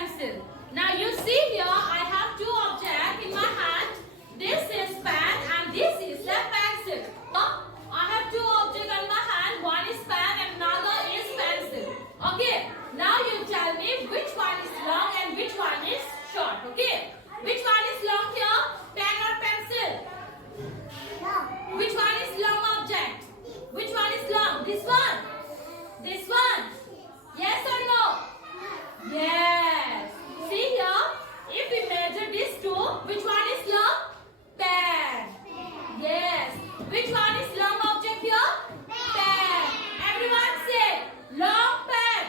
pencil. Now you see here I have two objects in my hand. This is pen and this is a pencil. I have two objects in my hand. One is pen and another is pencil. Okay. Now you tell me which one is long and which one is short. Okay. Which one is long here? Pen or pencil? Which one is long object? Which one is long? This one? This one? Yes or no? Yes. See here, if we measure these two, which one is long? Pen. Yes. Which one is long object here? Pen. Everyone say, long pen.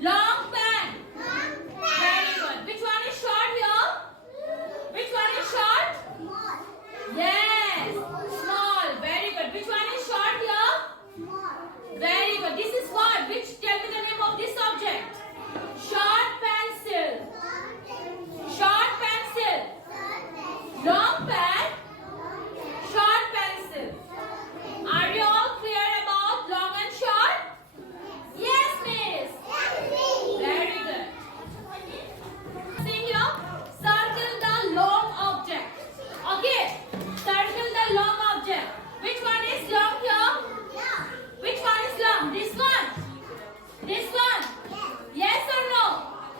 Long pen. Very good. Which one is short here? Which one is short? Yes. Small. Very good. Which one is short here? Very good. This is what? Which? Tell me the name of this object. Short pencil. Short pencil. Long pen. Short pencil. Are you all clear about long and short? Yes, miss. Very good. See here. Circle the long object. Okay. Circle the long object. Which one is long here? Which one is long? This one? This one? Yes or no?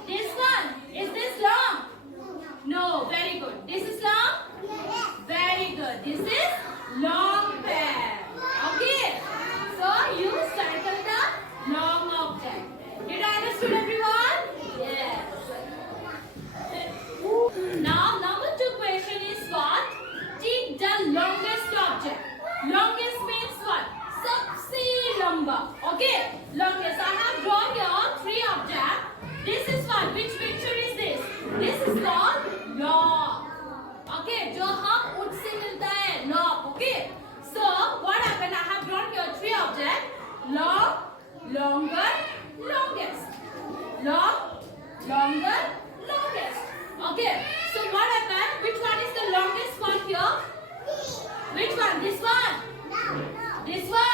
This one? Is this long? No. Very good. This is long? Very good. This is long pen. Okay. So you circle the long object. Did I understood everyone? Yes. Now number 2 question is what? Take the longest object. Longest means what? Sabse lamba. Okay. Longest. I have drawn here 3 objects. This is what? Which picture is this? This is called log. Okay. जो हम उठ से मिलता है log. Okay. So what happened? I have drawn here 3 objects. Log, longer, longest. Log, longer, longest. Okay. So what happened? Which one is the longest one here? Which one? This one? This one?